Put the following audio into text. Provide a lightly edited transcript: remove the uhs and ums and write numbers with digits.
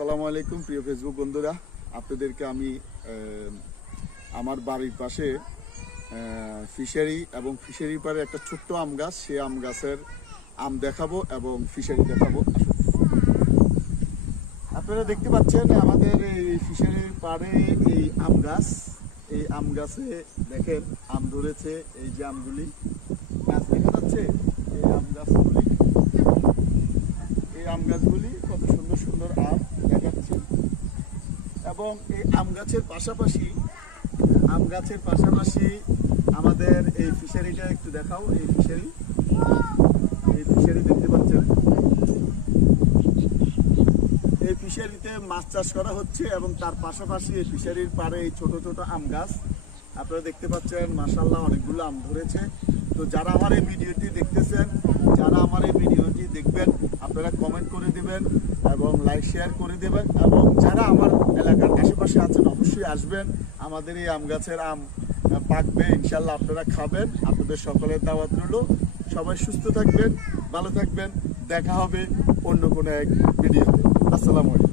আসসালামু আলাইকুম প্রিয় ফেসবুক বন্ধুরা, আপনাদেরকে আমি আমার বাড়ির পাশে ফিশারি এবং ফিশারির পাড়ে একটা ছোট্ট আম গাছ, সেই আম গাছের আম দেখাবো এবং ফিশারি দেখাবো। আপনারা দেখতে পাচ্ছেন আমাদের এই ফিশারির পাড়ে এই আম গাছ, এই আম গাছে দেখেন আম ধরেছে। এই যে আমগুলি গাছ দেখা যাচ্ছে, এই আম গাছগুলি, এই আম গাছগুলি কত সুন্দর সুন্দর আম দেখাচ্ছে। এবং এই আম গাছের পাশাপাশি আমাদের এই ফিশারিটা একটু দেখাও। এই ফিশারি দেখতে পাচ্ছেন, এই ফিশারিতে মাছ চাষ করা হচ্ছে এবং তার পাশাপাশি এই ফিশারির পাড়ে এই ছোট ছোট আম গাছ আপনারা দেখতে পাচ্ছেন। মাশাআল্লাহ অনেকগুলো আম ধরেছে। তো যারা আমার এই ভিডিওটি দেখতেছেন, যারা আমার এই ভিডিওটি দেখবেন, আপনারা কমেন্ট করে দিবেন এবং লাইক শেয়ার করে দেবেন। এবং যারা আমার এলাকার আশেপাশে আছেন অবশ্যই আসবেন। আমাদের এই আম গাছের আম পাকবে ইনশাল্লাহ, আপনারা খাবেন। আপনাদের সকলের দাওয়াত রইল। সবাই সুস্থ থাকবেন, ভালো থাকবেন। দেখা হবে অন্য কোনো এক ভিডিওতে। আসসালামু আলাইকুম।